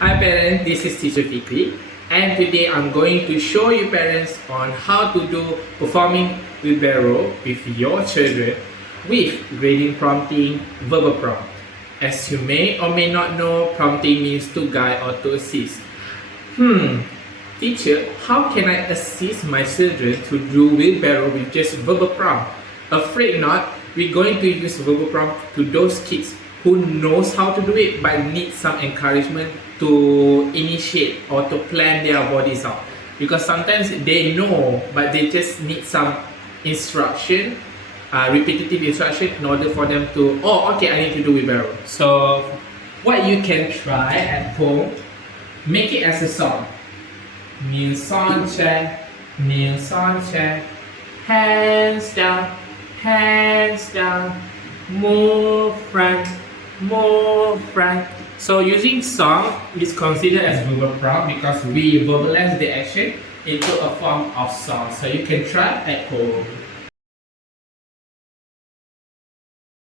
Hi parents, this is Teacher Fikri, and today I'm going to show you parents on how to do performing wheelbarrow with your children with grading prompting verbal prompt. As you may or may not know, prompting means to guide or to assist. Teacher, how can I assist my children to do wheelbarrow with just verbal prompt? Afraid not, we're going to use verbal prompt to those kids who knows how to do it but need some encouragement to initiate or to plan their bodies out. Because sometimes they know but they just need some instruction, repetitive instruction in order for them to, oh okay, I need to do wheelbarrow. So what you can try at home, make it as a song. Kneels on chair, kneels on chair, hands down, move front, move front. So using song is considered as verbal prompt because we verbalize the action into a form of song. So you can try at home.